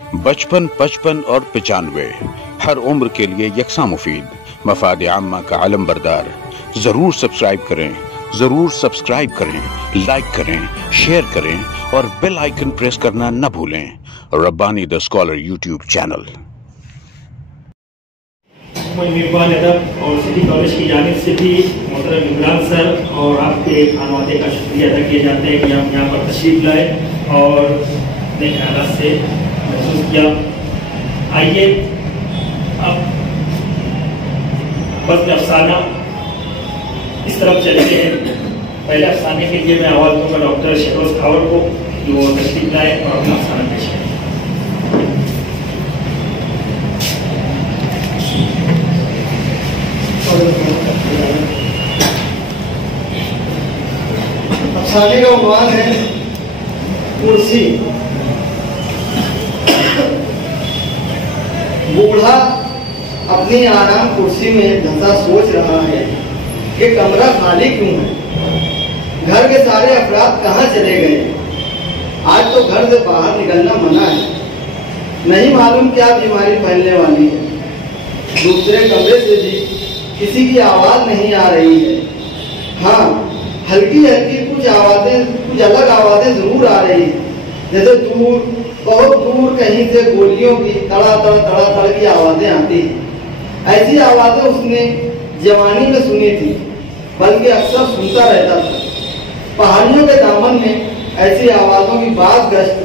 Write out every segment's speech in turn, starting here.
55, 55 और 95 हर उम्र के लिए यकसा मुफीद, मफाद आम्मा का आलम बरदार। जरूर सब्सक्राइब करें, लाइक करें, शेयर करें और बेल आइकन प्रेस करना न भूलें। Rabbani the scholar YouTube channel. मेहरबान अदब और सिटी कॉलेज की जानिब से भी मोहतरम इमरान सर और आपके खानवादे का शुक्रिया अदा किया जाता है कि आप यहाँ पर तशरीफ़ लाए और नए ख्यालात से महसूस किया। आइए अब बज़्म अफसाना इस तरफ चलते हैं। पहले अफसाने के लिए मैं आवाज़ दूंगा डॉक्टर शहरोज खावर को कि वो तशरीफ़ लाए और अपना अफसाना पेश करें। अफसाने का उन्वान है कुर्सी। बूढ़ा अपनी आराम कुर्सी में धंसा सोच रहा है कि कमरा खाली क्यों है, घर के सारे अफराद कहाँ चले गए। आज तो घर से बाहर निकलना मना है, नहीं मालूम क्या बीमारी फैलने वाली है। दूसरे कमरे से भी किसी की आवाज नहीं आ रही है। हाँ, हल्की हल्की कुछ अलग आवाजें जरूर आ रही है, जैसे दूर, बहुत दूर कहीं से गोलियों की तड़ा तड़ की आवाजें आती हैं। ऐसी आवाजें उसने जवानी में सुनी थी, बल्कि अक्सर सुनता रहता था। पहाड़ियों के दामन में ऐसी आवाजों की बात गश्त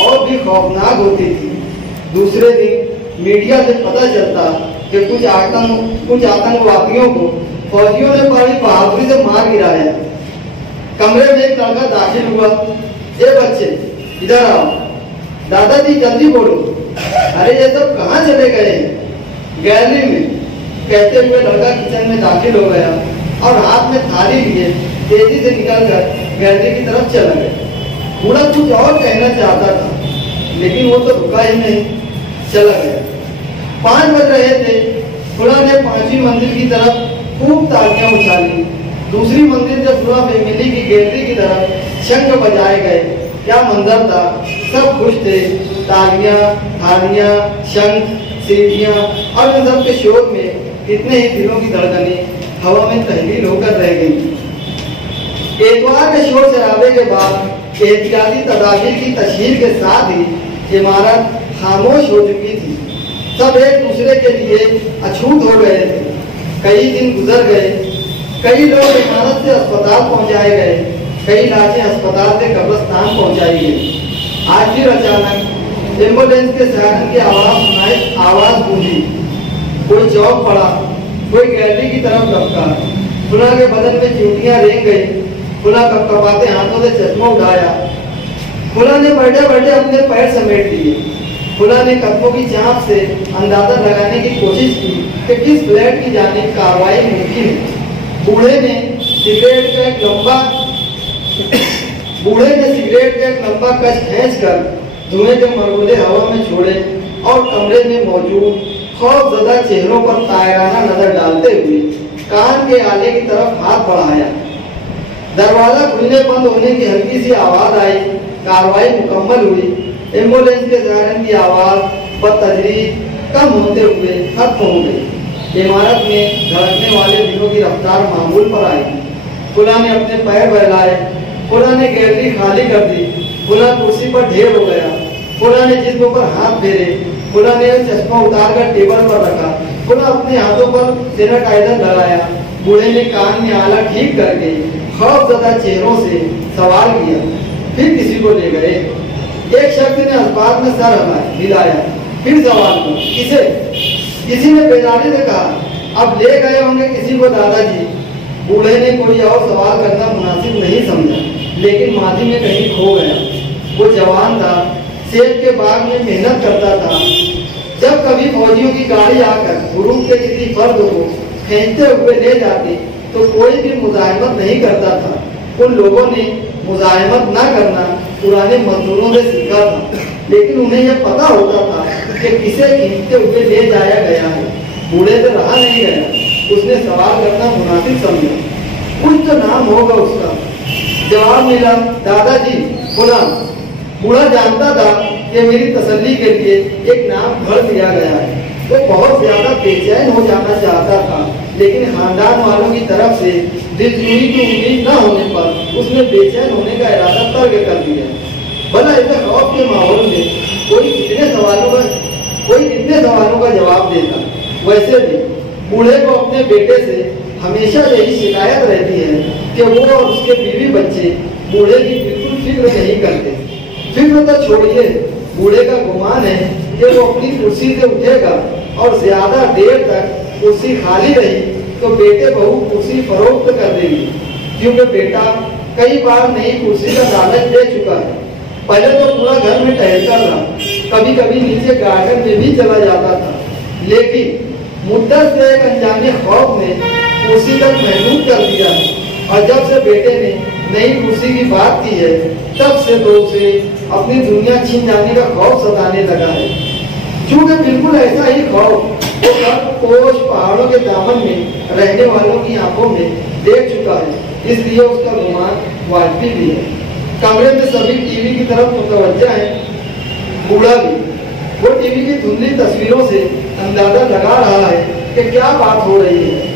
और भी खौफनाक होती थी। दूसरे दिन मीडिया से पता चलता कि कुछ आतंकवादियों को फौजियों ने बड़ी बहादुरी से मार गिराया। कमरे में एक लड़का दाखिल हुआ। ये बच्चे इधर आओ, दादाजी जल्दी बोलो। अरे ये सब कहाँ चले गए हैं? गैलरी में, कहते हुए लड़का किचन में दाखिल हो गया और हाथ में थाली लिए तेजी से निकलकर गैलरी की तरफ चला गया। बूढ़ा कुछ और कहना चाहता था, लेकिन वो तो रुका ही नहीं, चला गया। 5 बज रहे थे। खुला ने 5वीं मंजिल की तरफ खूब तालियां उछाली। दूसरी मंजिल से पूरा फैमिली की गैलरी की तरफ शंख बजाए गए। क्या मंजर था, सब खुश थे। तालियां, थालियां, शंख, सीटियां और इन सब के शोर में कितने ही दिलों की धड़कनें हवा में तहलील होकर रह गई। एतवार के शोर शराबे के बाद एहतियाती तदाबीर की तशहीर के साथ ही इमारत खामोश हो चुकी थी। सब एक दूसरे के लिए अछूत हो गए थे। कई दिन गुजर गए, कई लोग इमारत से अस्पताल पहुंचाए गए, कई लाशें अस्पताल से कब्रिस्तान पहुंचाई गई। आज फिर अचानक एम्बुलेंस के सायरन की आवाज गूंजी। कोई चौक पड़ा, कोई गैलरी की तरफ लपका। खुला के बदन में चूटियां रेंग गई। खुला कपकपाते हाथों से चश्मा उठाया। खुला ने बैठे बैठे अपने पैर समेट लिए। खुला ने कदमों की चाप से अंदाजा लगाने की कोशिश की कि किस फ्लैट की जानिब कार्रवाई मुमकिन है। बूढ़े ने सिगरेट का एक लंबा कश खींचकर धुएं के मरगुले हवा में छोड़े और कमरे में मौजूद खौफजदा चेहरों पर तायराना नजर डालते हुए कान के आले की तरफ हाथ बढ़ाया। दरवाजा खुलने बंद होने की हल्की सी आवाज आई। कार्रवाई मुकम्मल हुई। एम्बुलेंस के सायरन की आवाज बतदरीज कम होते हुए खत्म हो गई। इमारत में धड़कने वाले दिलों की रफ्तार मामूल पर आई। खुला ने अपने पैर बहलाए। खुला ने गैलरी खाली कर दी। खुला कुर्सी पर ढेर हो गया। खुला ने जिस्म पर हाथ फेरे। खुला ने चश्मा उतारकर टेबल पर रखा। खुला अपने हाथों पर सैनिटाइजर लगाया। बूढ़े ने कान में आला ठीक करके खौफजदा चेहरों से सवाल किया, फिर किसी को ले गए। एक शख्स ने अस्पताल में सर हिलाया, फिर सवाल किया, किसे? किसी ने बेदारी से कहा, अब ले गए होंगे किसी को दादाजी। बूढ़े ने कोई और सवाल करना मुनासिब नहीं समझा, लेकिन माजी में कहीं खो गया। वो जवान था, सेब के बाग में मेहनत करता था। जब कभी फौजियों की गाड़ी आकर ग्रुप के किसी फर्द को खींचते हुए ले जाती तो कोई भी मुजाहिमत नहीं करता था। उन लोगों ने मुजाहिमत न करना पुराने मजदूरों से सीखा था, लेकिन उन्हें यह पता होता था कि किसे खींचते हुए ले जाया गया है। बूढ़े से रहा नहीं गया, उसने सवाल करना मुनासिब समझा। कुछ तो नाम होगा उसका। जवाब मिला, दादाजी। गुलाम। बूढ़ा जानता था कि मेरी तसल्ली के लिए एक नाम भर दिया गया है। वो बहुत ज्यादा बेचैन हो जाना चाहता था, लेकिन खानदान वालों की तरफ से दिलजोई की उम्मीद न होने पर उसने बेचैन होने का इरादा तर्क कर दिया। भला ऐसे खौफ के माहौल में कोई कितने सवालों का जवाब देता। वैसे भी बूढ़े को अपने बेटे से हमेशा यही शिकायत रहती है कि वो और उसके बीवी बच्चे बूढ़े की बिल्कुल फिक्र नहीं करते। फिक्र तो छोड़िए, बूढ़े का गुमान है कि वो अपनी कुर्सी से उठेगा और ज्यादा देर तक कुर्सी खाली रही तो बेटे बहू कुर्सी फरोख्त कर देंगे, क्योंकि बेटा कई बार नई कुर्सी का लालच दे चुका है। पहले तो पूरा घर में टहलता था, कभी कभी नीचे गार्डन में भी चला जाता था, लेकिन मुद्दत से एक अनजाने खौफ ने कुर्सी तक महसूस कर दिया है। और जब से बेटे ने नई कुर्सी की बात की है, तब से तो उसे अपनी दुनिया छीन जाने का खौफ सताने लगा है। क्योंकि बिल्कुल ऐसा ही खौफ वो सर्पपोश पहाड़ों के दामन में रहने वालों की आंखों में देख चुका है, इसलिए उसका गुमान वाजिब भी है। कमरे में सभी टीवी की तरफ मुतवज्जा है, बूढ़ा भी। वो टीवी की धुंधली तस्वीरों से अंदाजा लगा रहा है कि क्या बात हो रही है।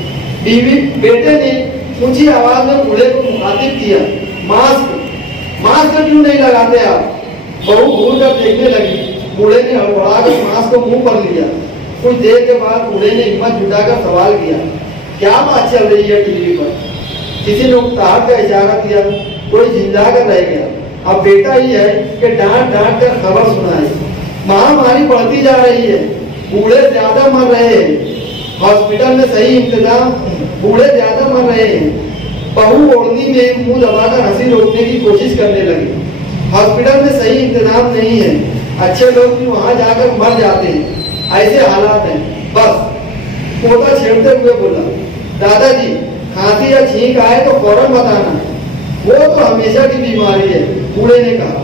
बेटे ने ऊंची आवाज में बूढ़े को मुखातिब किया, मास्क क्यों नहीं लगाते आप? बहू घूर कर देखने लगी। बूढ़े ने हड़बड़ाकर मास्क को मुंह पर लिया। कुछ देर के बाद बूढ़े ने हिम्मत जुटाकर सवाल किया, क्या बात चल रही है टीवी पर? किसी ने उकताहट का इशारा किया, कोई झिंझा कर रह गया। अब बेटा ही है कि डांट कर खबर सुनाए। महामारी बढ़ती जा रही है, बूढ़े ज्यादा मर रहे हैं, हॉस्पिटल में सही इंतजाम, बूढ़े ज्यादा मर रहे हैं। बहू ओढ़नी में मुंह दबाकर हंसी रोकने की कोशिश करने लगी। हॉस्पिटल में सही इंतजाम नहीं है, अच्छे लोग भी वहां जाकर मर जाते हैं, ऐसे हालात हैं। बस पोता छेड़ते हुए बोला, दादाजी खांसी या छींक आए तो फौरन बताना, वो तो हमेशा की बीमारी है। बूढ़े ने कहा,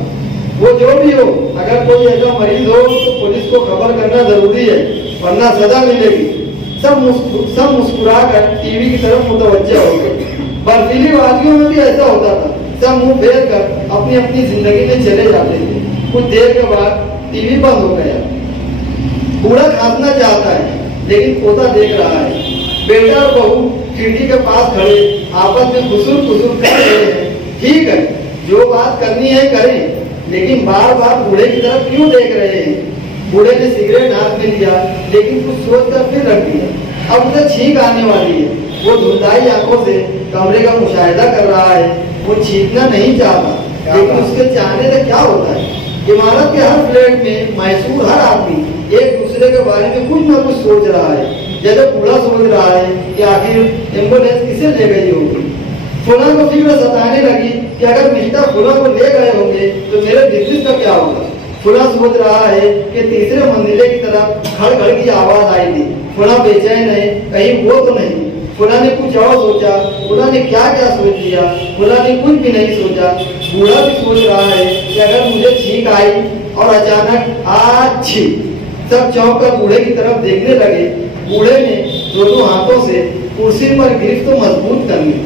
वो जो भी हो, अगर कोई ऐसा मरीज हो तो पुलिस को खबर करना जरूरी है, वरना सजा मिलेगी। सब मुस्कुराकर टीवी की तरफ मुतवज्जा हो गए। बर्फीली वादियों में भी ऐसा होता था, सब मुंह फेर कर अपनी अपनी जिंदगी में चले जाते थे। कुछ देर के बाद टीवी बंद हो गया। बूढ़ा खांसना चाहता है, लेकिन पोता देख रहा है। बेटा और बहू खिड़की के पास खड़े आपस में खुसुर कर रहे हैं। ठीक है, जो बात करनी है करें, लेकिन बार बार बूढ़े की तरफ क्यों देख रहे हैं? बूढ़े ने सिगरेट हाथ में लिया, लेकिन कुछ सोचकर फिर रख दिया। अब उसे छींक आने वाली है। वो धुंधाई आंखों से कमरे का मुशाहिदा कर रहा है। वो छींकना नहीं चाहता, लेकिन उसके चाहने से क्या होता है? इमारत के हर फ्लैट में मैसूर हर आदमी एक दूसरे के बारे में कुछ न कुछ सोच रहा है। जैसे बूढ़ा सोच रहा है कि आखिर एम्बुलेंस किसे ले गई होगी। फुला को फिक्र सताने लगी कि अगर मिस्टर फुला को ले गए होंगे तो मेरे बिजनेस का क्या होगा। फुला सोच रहा है कि तीसरे मंजिले की तरफ खड़ की आवाज आई थी। फुला बेचैन है, कहीं वो तो नहीं। फुला ने कुछ और सोचा, फुला ने क्या सोच लिया, फुला ने कुछ भी नहीं सोचा। बूढ़ा भी सोच रहा है कि अगर मुझे छींक आई और अचानक आछी, सब चौंक कर बूढ़े की तरफ देखने लगे। बूढ़े ने दोनों हाथों से कुर्सी पर गिरफ्त तो मजबूत कर ली।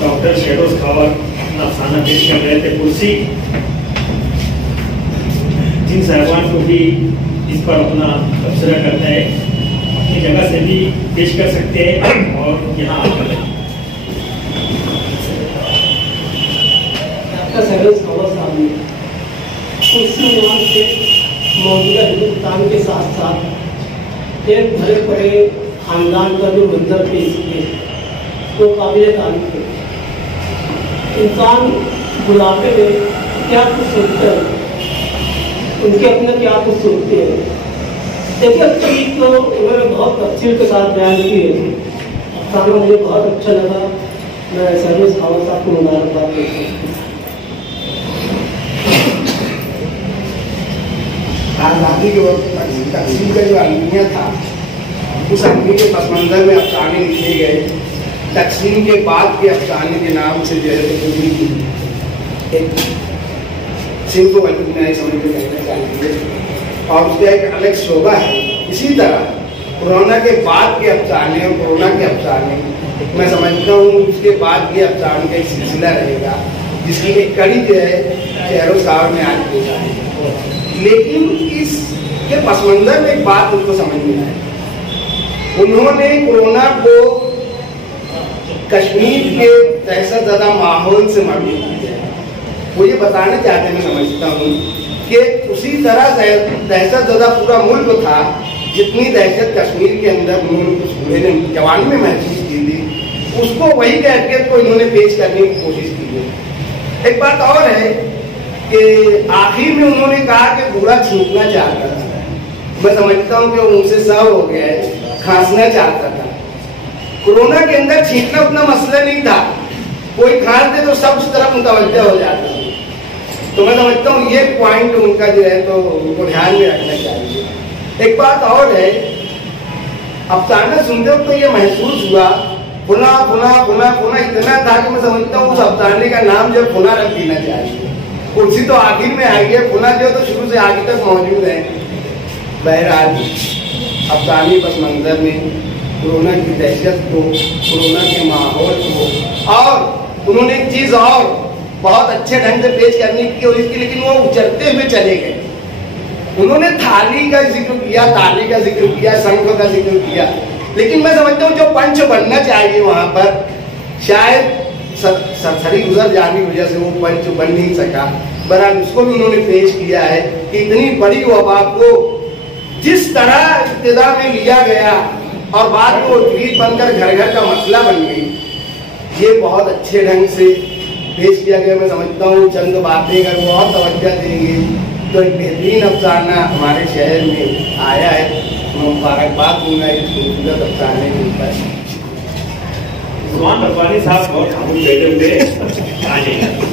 डॉक्टर शेरोज खावर अपना अफसाना पेश कर रहे थे। कुर्सी जिन साहबान को भी इस पर अपना तबसरा करता है, अपनी जगह से भी पेश कर सकते हैं और यहाँ आकर डॉक्टर शेरोज खावर साहब ने कुर्सी नाम से मौजूदा हिंदुस्तान के साथ साथ एक भरे पड़े खानदान का जो मंजर पेश किए वो काबिल तारीफ है। इंसान बुढ़ापे में क्या कुछ सोचते हैं, उनके अपने क्या कुछ सोचते हैं। देखिए, चीज तो उन्होंने बहुत तफसील के साथ बयान की है। अफसाना मुझे बहुत अच्छा लगा। मैं शेरोज खावर साहब को मुबारकबाद देता हूँ। आज़ादी के वक्त तकसीम का जो अलमिया था, उस अलमी के पस मंजर में अफसाने लिखे गए। तकसीम के बाद के अफसाने के नाम से जो है तो एक सिंह को नहीं समझ में कहना चाहिए, और उसका एक अलग शोभा है। इसी तरह कोरोना के बाद के अफसाने और कोरोना के अफसाने मैं समझता हूँ उसके बाद भी अफसाने का एक सिलसिला रहेगा जिसकी एक कड़ी जो है शहरों शहर में आज हो जाए। लेकिन इसके पस मंजर में एक बात उनको समझ में आई, उन्होंने कोरोना को कश्मीर के दहशत ज़दा माहौल से मरबूत किया है। वो ये बताना चाहते हैं, मैं समझता हूँ कि उसी तरह दहशत ज़दा पूरा मुल्क था जितनी दहशत कश्मीर के अंदर उन्होंने जवान में महसूस की थी, उसको वही कैफियत को इन्होंने पेश करने की कोशिश की है। एक बात और है कि आखिर में उन्होंने कहा कि बूढ़ा छींकना चाहता था। मैं समझता हूँ कि उनसे सब हो गया है, खांसना चाहता था। कोरोना के अंदर छींकना उतना मसला नहीं था, कोई खांस दे तो सब उस तरफ मुतवज्जह हो जाता है। तो मैं समझता हूँ ये पॉइंट उनका जो है तो उनको ध्यान में रखना चाहिए। एक बात और है, अफसाना सुनते वक्त तो ये महसूस हुआ फुना फुना फुना फुना इतना था कि मैं समझता हूँ उस अफसाने का नाम जो फुना रख देना चाहिए। कुर्सी तो आखिर में आई है, फुना जो तो शुरू से आगे तक मौजूद है। बहरहाल अफसानी पस मंजर में कोरोना की दहशत को, कोरोना के माहौल को, और उन्होंने एक चीज और बहुत अच्छे ढंग से पेश करने की कोशिश की, लेकिन वो उचरते हुए चले गए। उन्होंने थाली का जिक्र किया, ताली का जिक्र किया, शंख का जिक्र किया, लेकिन मैं समझता हूँ जो पंच बनना चाहिए वहां पर शायद सरसरी गुजर जाने की वजह से वो पंच बन नहीं सका। बहरहाल उसको भी उन्होंने पेश किया है कि इतनी बड़ी वबा को जिस तरह इब्तिदा में लिया गया और बाद में वो ट्वीट बनकर घर घर का मसला बन गई, ये बहुत अच्छे ढंग से पेश किया गया। मैं समझता हूँ चंद बातें अगर वो और तवज्जो देंगे तो एक बेहतरीन अफसाना हमारे शहर में आया है। मैं मुबारकबाद दूंगा इस खूबसूरत अफसाने के ऊपर। उस्मान रब्बानी साहब बहुत हम बैठे हुए आ जाइए।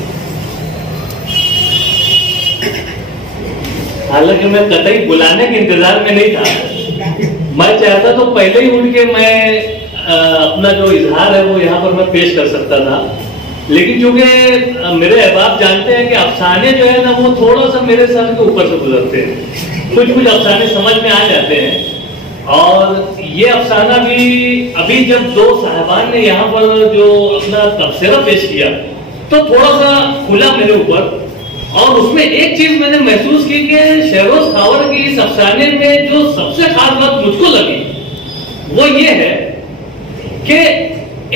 हालांकि मैं कतई बुलाने के इंतजार में नहीं था, मैं चाहता तो पहले ही उठ के मैं अपना जो इजहार है वो यहाँ पर मैं पेश कर सकता था, लेकिन चूंकि मेरे अहबाब जानते हैं कि अफसाने जो है ना वो थोड़ा सा मेरे सर के ऊपर से गुजरते हैं, कुछ कुछ अफसाने समझ में आ जाते हैं। और ये अफसाना भी अभी जब दो साहबान ने यहाँ पर जो अपना तबसरा पेश किया तो थोड़ा सा खुला मेरे ऊपर, और उसमें एक चीज मैंने महसूस की कि शहरोज खावर की इस अफसाने में जो सबसे खास बात मुझको लगी वो ये है कि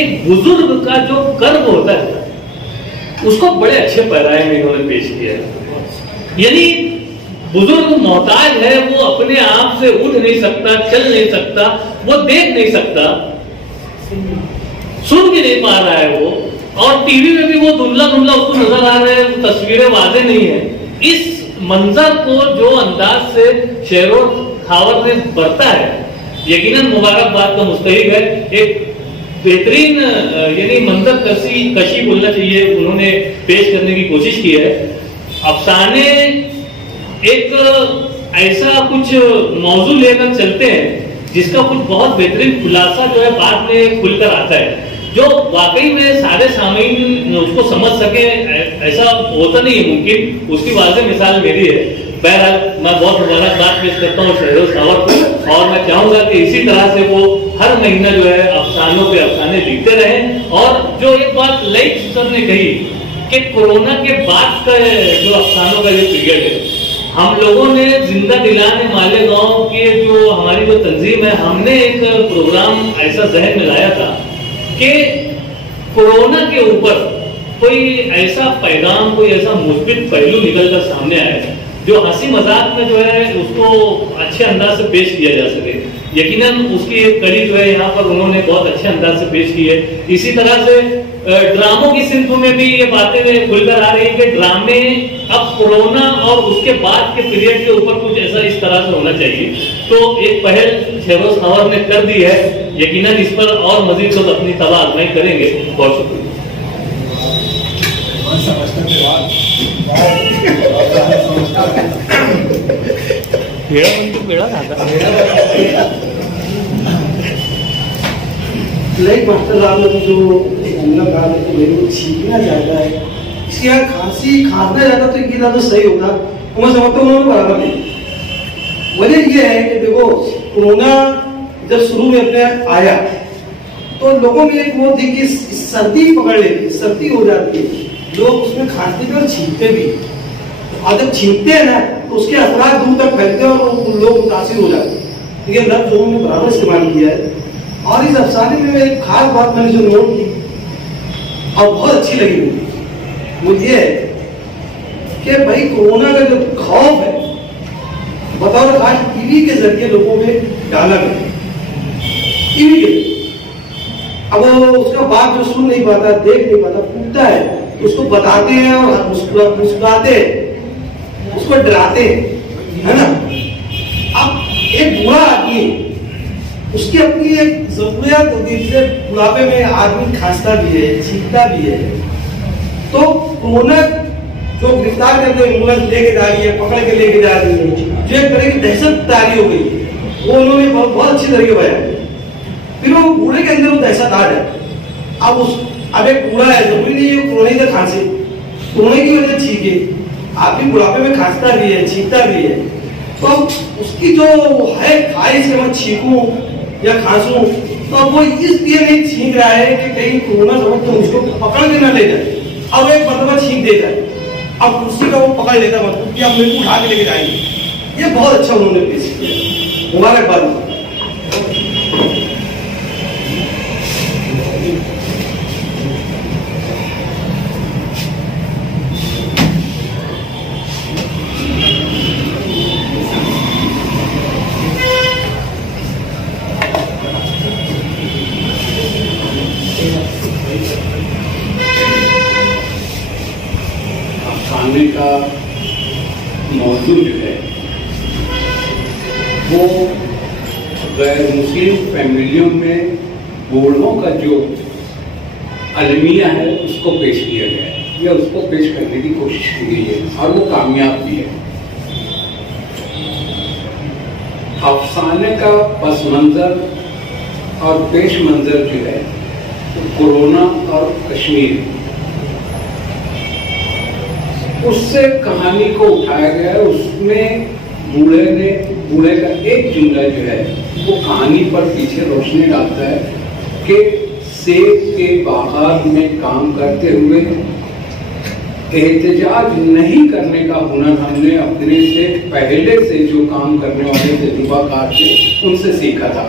एक बुजुर्ग का जो कर्ब होता है उसको बड़े अच्छे पैराए में इन्होंने पेश किया है। यानी बुजुर्ग मोहताज है, वो अपने आप से उठ नहीं सकता, चल नहीं सकता, वो देख नहीं सकता, सुन भी नहीं पा रहा है वो, और टीवी में भी वो धुंधला धुंधला उसको नजर आ रहे हैं, तस्वीरें वाज़ेह नहीं है। इस मंजर को जो अंदाज से शहरोज खावर ने बरता है यकीनन मुबारकबाद का मुस्तहिक है। एक बेहतरीन यानी मंजर कशी बोलना चाहिए उन्होंने पेश करने की कोशिश की है। अफसाने एक ऐसा कुछ मौजू लेकर चलते हैं जिसका कुछ बहुत बेहतरीन खुलासा जो है बाद में खुलकर आता है, जो वाकई में सारे सामीन उसको समझ सके ऐसा होता नहीं है मुमकिन, उसकी वाज़ेह मिसाल मेरी है। बहरहाल मैं बहुत मुबारकबाद पेश करता हूँ शहरोज खावर को, और मैं चाहूंगा कि इसी तरह से वो हर महीना जो है अफसानों पे अफसाने लिखते रहें। और जो एक बात लईक सर ने कही कि कोरोना के बाद का जो अफसानों का जो पीरियड है, हम लोगों ने जिंदा दिलाने मालेगांव की जो हमारी जो तंजीम है, हमने एक प्रोग्राम ऐसा जहन में लाया था कि कोरोना के ऊपर कोई ऐसा पैगाम, कोई ऐसा मुस्बित पहलू निकलकर सामने आए जो हंसी मजाक में जो है उसको अच्छे अंदाज से पेश किया जा सके। यकीनन उसकी एक कड़ी जो है यहाँ पर उन्होंने बहुत अच्छे अंदाज से पेश की है। इसी तरह से ड्रामों की सिंफ में भी ये बातें खुलकर आ रही है कि ड्रामे अब कोरोना और उसके बाद के पीरियड के ऊपर कुछ ऐसा इस तरह से होना चाहिए। तो एक पहल शहरोज खावर ने कर दी है, यकीनन इस पर और मजीद लोग अपनी तबाह आजमाई करेंगे। बहुत शुक्रिया। मास्टर साहब ने जो हमला कहा तो मेरे को छींकना चाहता है, इसके यहाँ खांसना चाहता तो ये ज्यादा सही होता, तो मैं समझता हूँ उन्होंने बराबर नहीं। वजह ये है कि देखो कोरोना जब शुरू में अपने आया तो लोगों में एक वो थी कि सर्दी पकड़ लेती है, सर्दी हो जाती है, लोग उसमें खांसते और छींकते भी, और जब छींकते हैं ना तो उसके असरात दूर तक फैलते हैं और लोग मुतासिर हो जाते हैं। तो ये लफ्ज जो हमने बराबर इस्तेमाल किया है। और इस अफसाने में एक खास बात मैंने जो नोट की और बहुत अच्छी लगी वो ये है कि भाई कोरोना का जो खौफ है बतौर खास टीवी के जरिए लोगों में डाला गया, टीवी के। अब वो उसका बात जो सुन नहीं पाता, देख नहीं पाता, पूछता है, उसको बताते हैं और मुस्कुराते हैं, उसको डराते हैं, है ना। अब एक बुरा आदमी उसकी अपनी एक जरूरत होती है, जैसे बुढ़ापे में आदमी खांसता भी है, छींकता भी है, तो कोरोना जो गिरफ्तार करते एम्बुलेंस लेके जा रही है, पकड़ के लेके जा रही है, जो एक तरह की दहशत तारी हो गई, वो उन्होंने बहुत अच्छी तरीके बयान। फिर वो बूढ़े के अंदर वो दहशत आ जाए। अब एक बूढ़ा है, जरूरी नहीं है कोरोना से खांसे, कोरोना की वजह से छींके, आदमी बुढ़ापे में खांसता भी है, छींकता भी है, तो उसकी जो है ख्वाहिश है मैं छींकूं या खांसूं, तो वो इसलिए नहीं छींक रहा है कि कहीं कोरोना समझ तो उसको पकड़ के ना ले जाए। अब एक मरतबा छींक दे जाए, अब कुर्सी का वो पकड़ लेता, मतलब कि अब मेरे को उठा के लेके जाएंगे। ये बहुत अच्छा उन्होंने पेश किया, मुबारकबाद। अफसाने का मौजू जो है वो गैर मुस्लिम फैमिलियों में बूढ़ों का जो अलमिया है उसको पेश किया गया है, या उसको पेश करने की कोशिश की गई है और वो कामयाब भी है। अफसाने का पस मंजर और पेश मंजर जो है तो कोरोना और कश्मीर, उससे कहानी को उठाया गया। उसमें बूढ़े का एक जुमला जो है वो कहानी पर पीछे रोशनी डालता है कि सेब के बागात में काम करते हुए एहतजाज नहीं करने का हुनर हमने अपने से पहले से जो काम करने वाले तजुर्बाकार थे उनसे सीखा था।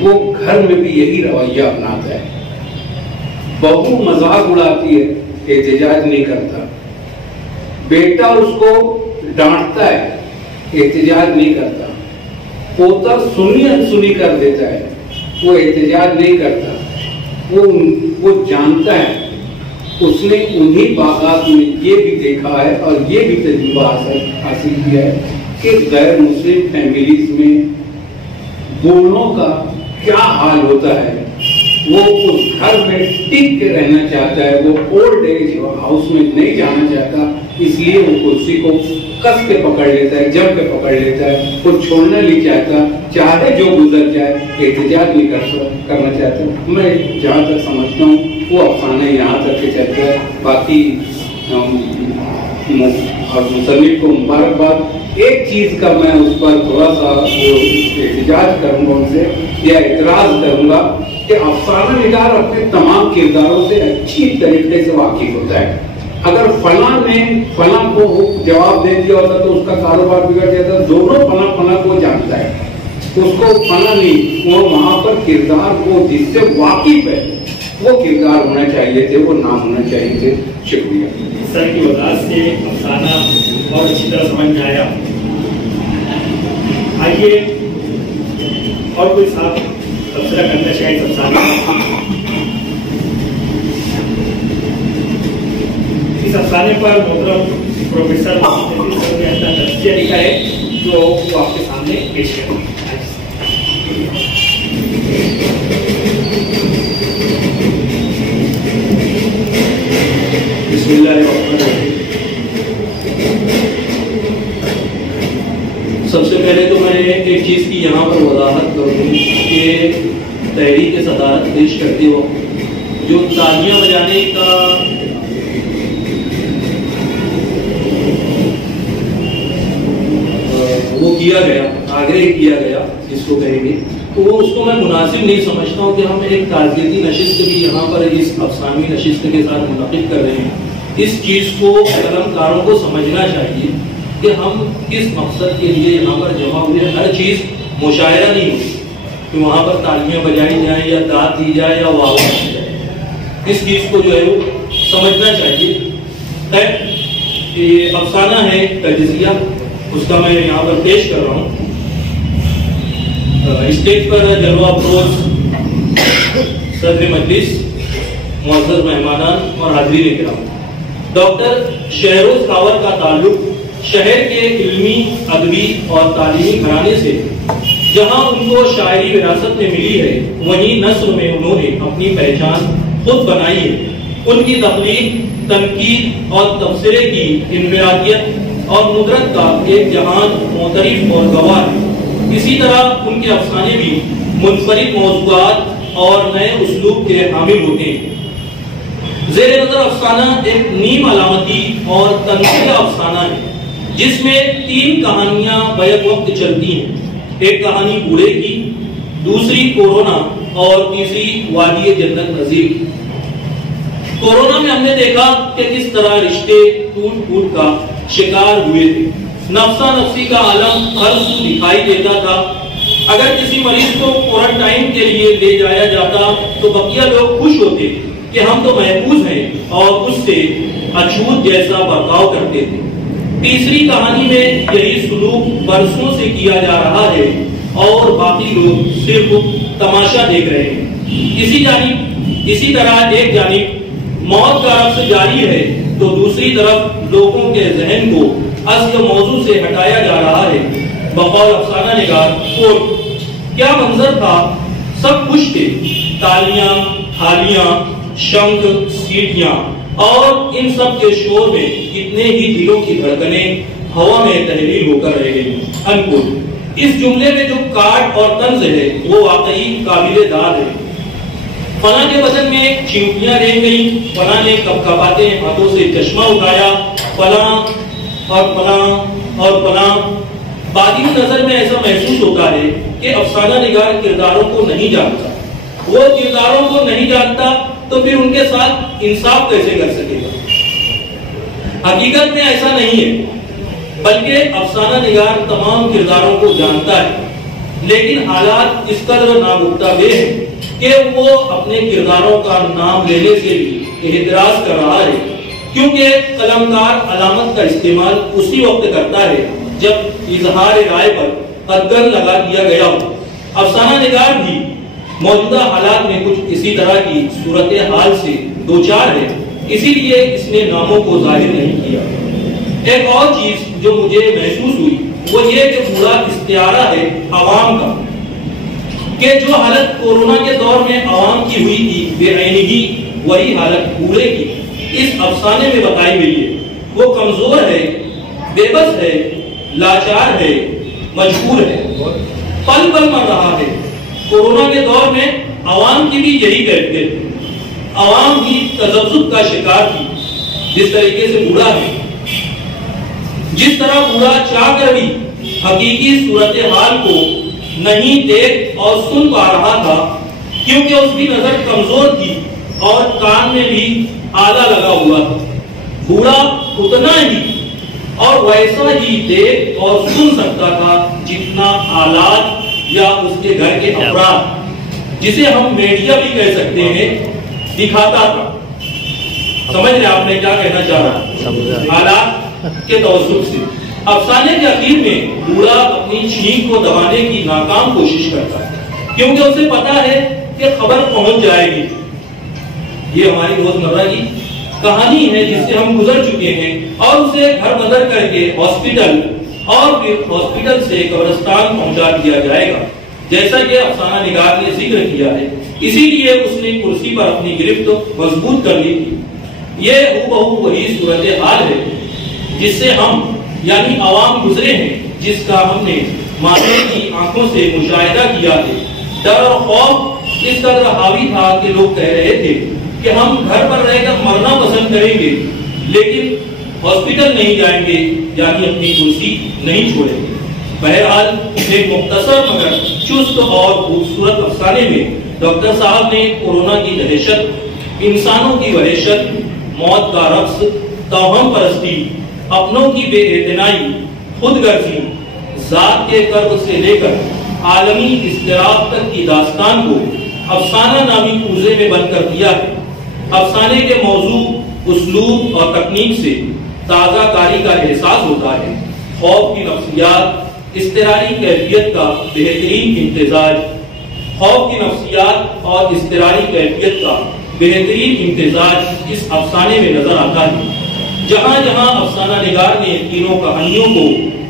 वो घर में भी यही रवैया अपनाता है। बहू मजाक उड़ाती है, एहतजाज नहीं करता। बेटा उसको डांटता है, एहतजाज नहीं करता। पोता सुनी अनसुनी कर देता है, वो एहतजाज नहीं करता। वो जानता है, उसने उन्हीं बागात में ये भी देखा है और ये भी तजुर्बा हासिल किया है कि गैर मुस्लिम फैमिलीज में बूढ़ों का क्या हाल होता है। वो उस घर में टिक के रहना चाहता है, वो ओल्ड एज हाउस में नहीं जाना चाहता, इसलिए वो कुर्सी को कस के पकड़ लेता है, जम के पकड़ लेता है, वो छोड़ना नहीं चाहता, चाहे जो गुजर जाए, एहतजाज नहीं करना चाहता। मैं जहाँ तक समझता हूँ वो अफसाने यहाँ तक के चलता है। बाकी और मुसन्निफ को मुबारकबाद। एक चीज का मैं उस पर थोड़ा सा एहतजाज करूंगा उनसे या एतराज करूंगा कि अफसाना निगार अपने तमाम किरदारों से अच्छी तरीके से वाकिफ होता है। अगर फला ने फला को जवाब दे दिया होता तो उसका कारोबार बिगड़ जाता। दोनों फला को जानता है, उसको फला नहीं, वो वहां पर किरदार को जिससे वाकिफ है वो किरदार होना चाहिए थे, वो नाम होना चाहिए थे। शुक्रिया सर की वजह से अफसाना बहुत अच्छी तरह समझ में आया। आइए और कोई साहब तबसरा करना चाहिए अफसाना। इस अफसाने पर मोहतरम प्रोफेसर ने अपना तज़किया लिखा है जो वो आपके सामने पेश करेंगे। सबसे पहले तो मैं एक चीज़ की यहाँ पर वजाहत करूँ कि तहरीक सदारत पेश करते हो जो तालियां बजाने का वो किया गया, आग्रह किया गया, जिसको कहेंगे तो उसको मैं मुनासिब नहीं समझता हूँ कि हम एक ताज़ियती नशिस्त भी यहाँ पर इस अफसानवी नशिस्त के साथ मुनक़िद कर रहे हैं। इस चीज़ को कलमकारों को समझना चाहिए कि हम किस मकसद के लिए यहाँ पर जमा हुए। हर चीज़ मुशायरा नहीं होती कि वहाँ पर तालियां बजाई जाए या दाद दी जाए या वाह दी जाए। इस चीज़ को जो है वो समझना चाहिए। ये अफसाना है तजज़िया, उसका मैं यहाँ पर पेश कर रहा हूँ। स्टेज पर जलवा अफरोज सदर मजलिस, मुअज़्ज़ज़ मेहमानान और हाज़रीन इकराम, डॉक्टर शहरोज खावर का ताल्लुक शहर के इल्मी, अदबी और तालीमी घराने से, जहां उनको शायरी विरासत में मिली है, वहीं नस्र में उन्होंने अपनी पहचान खुद बनाई है। उनकी तख्लीक, तनकीद और तबसरे की इनफरादियत और नुदरत का एक जहान मोतरिफ और गवाह है। इसी तरह उनके अफसाने भी मुनफरिद मौज़ूआत और नए उस्लूब के हामिल होते हैं। ज़ेरे नज़र अफसाना एक नीम अलामती और तनकीद अफसाना है, जिसमें 3 कहानियां बैक वक्त चलती हैं। एक कहानी बूढ़े की, दूसरी कोरोना और तीसरी वादी जन्नत नज़ीर की। कोरोना में हमने देखा कि किस तरह रिश्ते टूट फूट का शिकार हुए थे। नफ्सा नफ्सी का आलम हर सू दिखाई देता था। अगर किसी मरीज को क्वारंटाइन के लिए ले जाया जाता तो बकिया लोग खुश होते कि हम तो महफूज हैं और उससे अछूत जैसा बर्ताव करते थे। तीसरी कहानी में यही सुलूक बरसों से किया जा रहा है और बाकी लोग सिर्फ तमाशा देख रहे हैं। इसी तरह एक जानिब मौत का रफ्स जारी है तो दूसरी तरफ लोगों के जहन को असल मौजू से हटाया जा रहा है। बकौल अफसाना निगार, क्या मंजर था, सब कुछ थे, तालियां, थालियां, शंख, सीटियां और इन सब के शोर में कितने ही दिलों की धड़कनें हवा में तहलील होकर रह गई। अनकुल इस जुमले में जो काट और तंज है वो वाकई काबिले दाद है। फला के बदन में चिमटियां रह गई, फला ने कपकपाते हाथों से चश्मा उठाया, फला और फला और फला। बादी नजर में ऐसा महसूस होता है कि अफसाना निगार किरदारों को नहीं जानता। वो किरदारों को नहीं जानता तो फिर उनके साथ इंसाफ कैसे कर सकेगा। हकीकत में ऐसा नहीं है, बल्कि अफसाना निगार तमाम किरदारों को जानता है, लेकिन हालात इस कदर नागुफ्ताबे हैं कि वो अपने किरदारों का नाम लेने से भी एहतराज कर रहा है, क्योंकि कलमकार अलामत का इस्तेमाल उसी वक्त करता है जब इजहार राय पर कदगन लगा दिया गया हो। अफसाना निगार भी मौजूदा हालात में कुछ इसी तरह की सूरत हाल से दो चार है, इसीलिए इसने नामों को जाहिर नहीं किया। एक और चीज जो मुझे महसूस हुई वो ये कि पूरा इख्तियारा है आवाम का, कि जो हालत कोरोना के दौर में आवाम की हुई थी बेअैनी वही हालत बूढ़े की इस अफसाने में बताई गई है। वो कमजोर है, बेबस है, लाचार है, मजबूर है, पल पल मर रहा है। कोरोना के दौर में आवाम की भी यही कैफियत है। आवाम भी तजब्जुब का शिकार थी। जिस तरीके से बूढ़ा है, जिस तरह बूढ़ा चाह कर भी हकीकी सूरत हाल को नहीं देख और सुन पा रहा था, क्योंकि उसकी नजर कमजोर थी और कान में भी आला लगा हुआ था। बूढ़ा उतना ही और वैसा ही देख और सुन सकता था जितना आलात या उसके घर के अफराद, जिसे हम मीडिया भी कह सकते हैं, दिखाता था। समझ रहे आपने क्या कहना चाह रहा? हालात के तवज्जुह से अफसाने के आखिर में बूढ़ा अपनी छींक को दबाने की नाकाम कोशिश करता है, क्योंकि उसे पता है कि खबर पहुंच जाएगी। ये हमारी रोजमर्रा की कहानी है जिससे हम गुजर चुके हैं, और उसे घर बदर करके हॉस्पिटल और फिर हॉस्पिटल से कब्रिस्तान पहुंचा दिया जाएगा, जैसा कि अफसाना निगार ने जिक्र किया है। इसीलिए उसने कुर्सी पर अपनी गिरफ्त मजबूत कर ली थी। ये हूबहू वही सूरत हाल है जिससे हम यानी आवाम गुजरे हैं, जिसका हमने मानने की आंखों से मुशाहिदा किया है। डर और खौफ इस कदर हावी था कि लोग कह रहे थे कि हम घर पर रहकर मरना पसंद करेंगे, लेकिन हॉस्पिटल नहीं जाएंगे, यानी अपनी कुर्सी नहीं छोड़ेंगे। बहरहाल एक मुख्तसर मगर चुस्त और खूबसूरत अफसाने में डॉक्टर साहब ने कोरोना की दहशत, इंसानों की वहशत, मौत का रक्स, तौहम परस्ती, अपनों की बेइतनाई, खुदगर्जी, जात के कर्ब से लेकर आलमी इस्तिराब तक की दास्तान को अफसाना नामी कूजे में बंद कर दिया है। अफसाने के मौजू, उस्लूब और तकनीक से ताज़ा कारी का एहसास होता है। खौफ की नफ्सियात, इस्तिरारी कैफियत का बेहतरीन इम्तिजाज, खौफ की नफ्सियात और इस्तिरारी कैफियत का बेहतरीन इम्तिजाज इस अफसाने में नजर आता है। जहां जहां अफसाना निगार ने तीनों कहानियों को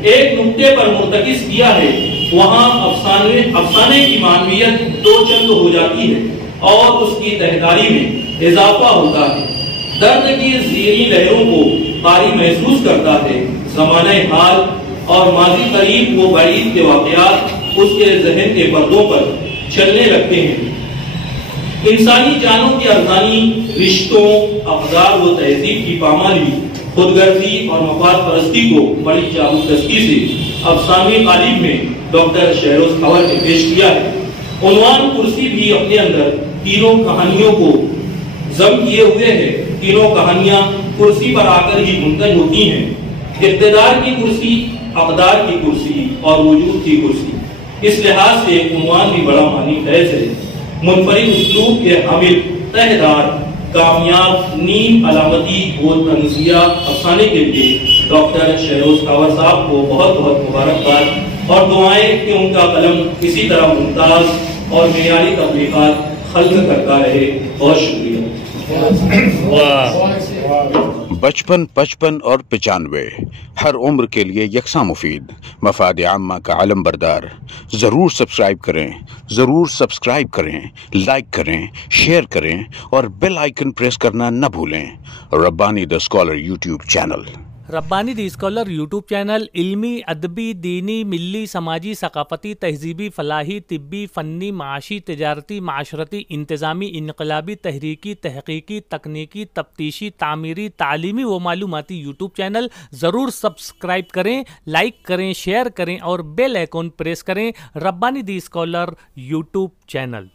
एक नुक्ते पर मुर्तकिज किया है, वहां अफसाने की मानवीयत दो चंद हो जाती है और उसकी तहदारी में इजाफा होता है। दर्द की ज़ीरी लहरों को कारी महसूस करता है। ज़माने हाल और माजी करीब वो बईद के वाक़यात उसके ज़हन के पर्दों पर चलने लगते हैं। इंसानी जानों की अरज़ानी, रिश्तों, अक़दार व तहज़ीब की पामाली, खुदगर्जी और मफाद परस्ती को बड़ी चाबुकदस्ती से अफसानवी कालिब में डॉक्टर शहरोज खावर ने पेश किया है। उन्वान कुर्सी भी अपने अंदर तीनों कहानियों को जम किए हुए है। तीनों कहानियां कुर्सी पर आकर ही मुंतज होती हैं। इक़्तिदार की कुर्सी, अक़दार की कुर्सी और वजूद की कुर्सी। इस लिहाज से उन्वान भी बड़ा मानी फैज़ है। मुनफरिद उस्लूब के हामिल, तहदार, कामयाब, नीम अलामती व तंज़िया अफसाने के लिए डॉक्टर शहरोज खावर साहब को बहुत बहुत मुबारकबाद और दुआएं कि उनका कलम इसी तरह मुमताज और मेयारी तख्लीक़ात खल्क़ करता रहे। बहुत शुक्रिया। बचपन, 55 और 95 हर उम्र के लिए यकसा मुफीद, मफाद आम्मा का आलम बरदार। ज़रूर सब्सक्राइब करें, लाइक करें, शेयर करें और बेल आइकन प्रेस करना न भूलें। Rabbani the scholar YouTube channel. Rabbani the scholar YouTube channel इल्मी, अदबी, दीनी, मिल्ली, समाजी, सकाफती, तहजीबी, फलाही, तिब्बी, फ़न्नी, माशी, तिजारती, माशरती, इंतज़ामी, इनकलाबी, तहरीकी, तहकीकी, तकनीकी, तफ्तीशी, तामीरी, तालीमी व मालूमाती यूट्यूब चैनल। ज़रूर सब्सक्राइब करें, लाइक करें, शेयर करें और बेल आइकन प्रेस करें। Rabbani the scholar YouTube channel.